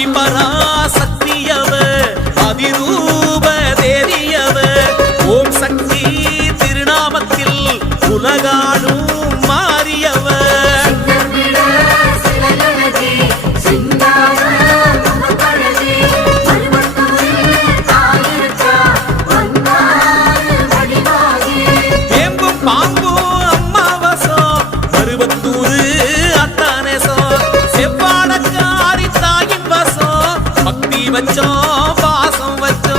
ஆதி பராசக்தியவ அதிரூப தேவியவ ஓம் சக்தி திருநாமத்தில் உலகாடும் மாறியவ சின்னம்பிட சிலையழகி, சிந்தாத வச்சோம் பாசம் வச்சோம்.